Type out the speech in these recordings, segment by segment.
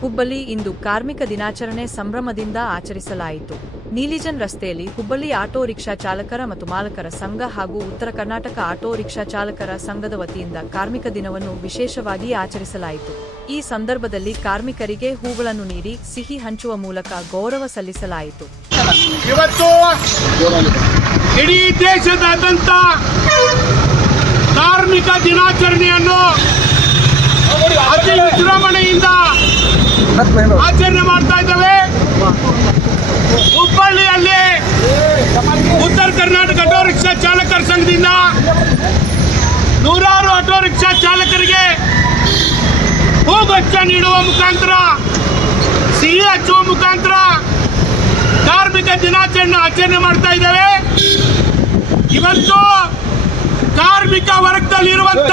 ಹುಬ್ಬಳ್ಳಿ ಇಂದು ಕಾರ್ಮಿಕ ದಿನಾಚರಣೆ ಸಂಭ್ರಮದಿಂದ ಆಚರಿಸಲಾಯಿತು. ನೀಲಿಜನ್ ರಸ್ತೆಯಲ್ಲಿ ಹುಬ್ಬಳ್ಳಿ ಆಟೋ ರಿಕ್ಷಾ ಚಾಲಕರ ಮತ್ತು ಮಾಲಕರ ಸಂಘ ಹಾಗೂ ಉತ್ತರ ಕರ್ನಾಟಕ ಆಟೋ ರಿಕ್ಷಾ ಚಾಲಕರ ಸಂಘದ ವತಿಯಿಂದ ಕಾರ್ಮಿಕ ದಿನವನ್ನು ವಿಶೇಷವಾಗಿ ಆಚರಿಸಲಾಯಿತು. ಈ ಸಂದರ್ಭದಲ್ಲಿ ಕಾರ್ಮಿಕರಿಗೆ ಹೂಗಳನ್ನು ನೀಡಿ ಸಿಹಿ ಹಂಚುವ ಮೂಲಕ ಗೌರವ ಸಲ್ಲಿಸಲಾಯಿತು. ಇವತ್ತು ಇಡೀ ದೇಶದಾದ್ಯಂತ ಕಾರ್ಮಿಕ ದಿನಾಚರಣೆಯನ್ನು ಅತಿ ವಿಜೃಂಭಣೆಯಿಂದ ಆಚರಣೆ ಮಾಡ್ತಾ ಇದ್ದೇವೆ. ಹುಬ್ಬಳ್ಳಿಯಲ್ಲಿ ಉತ್ತರ ಕರ್ನಾಟಕ ಆಟೋ ರಿಕ್ಷಾ ಚಾಲಕರ ಸಂಘದಿಂದ ನೂರಾರು ಆಟೋ ರಿಕ್ಷಾ ಚಾಲಕರಿಗೆ ಹೂಗುಚ್ಛ ನೀಡುವ ಮುಖಾಂತರ, ಸಿಹಿ ಹಚ್ಚುವ ಮುಖಾಂತರ ಕಾರ್ಮಿಕ ದಿನಾಚರಣೆ ಆಚರಣೆ ಮಾಡ್ತಾ ಇದ್ದೇವೆ. ಇವತ್ತು ಕಾರ್ಮಿಕ ವರ್ಗದಲ್ಲಿರುವಂತ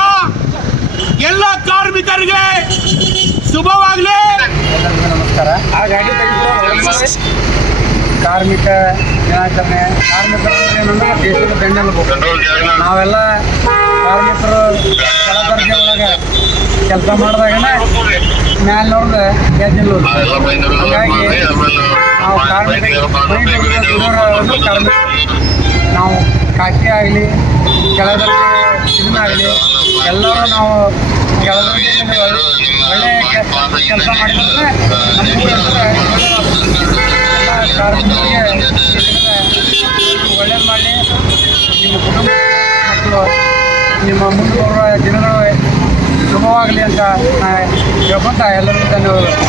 ಎಲ್ಲ ಕಾರ್ಮಿಕರಿಗೆ ಶುಭವಾಗಲಿ. ನಮಸ್ಕಾರ. ಕಾರ್ಮಿಕ ದಿನಾಚರಣೆ ಕಾರ್ಮಿಕರು ಏನಂದ್ರೆ ದೇಶದ ಬೆನ್ನೆಲುಬು. ನಾವೆಲ್ಲ ಕಾರ್ಮಿಕರು ಕೆಳದರ್ಜೆ ಒಳಗೆ ಕೆಲಸ ಮಾಡಿದಾಗನೇ ಮ್ಯಾಲಿನವ್ರದ್ದು ಗೆದ್ದಿಲ್ಲ. ಹಾಗಾಗಿ ನಾವು ನಾವು ಕಾಕಿ ಆಗಲಿ ಕೆಳದರ್ಜೆ ಇದನ್ನಾಗಲಿ ಎಲ್ಲರೂ ನಾವು ಕೆಳದರ್ಜೆ ಒಳ್ಳೆ ಕೆಲಸ ಮಾಡಿದ್ರೆ ಎಲ್ಲ ಕಾರ್ಮಿಕರಿಗೆ ಒಳ್ಳೇದು ಮಾಡಿ ನಿಮ್ಮ ಕುಟುಂಬ ಮತ್ತು ನಿಮ್ಮ ಮುಂದೆ ಬರುವ ದಿನಗಳು ಶುಭವಾಗಲಿ ಅಂತ ಹೇಳ್ಕೊಂತ ಎಲ್ಲರಿಗೂ ಧನ್ಯವಾದಗಳು.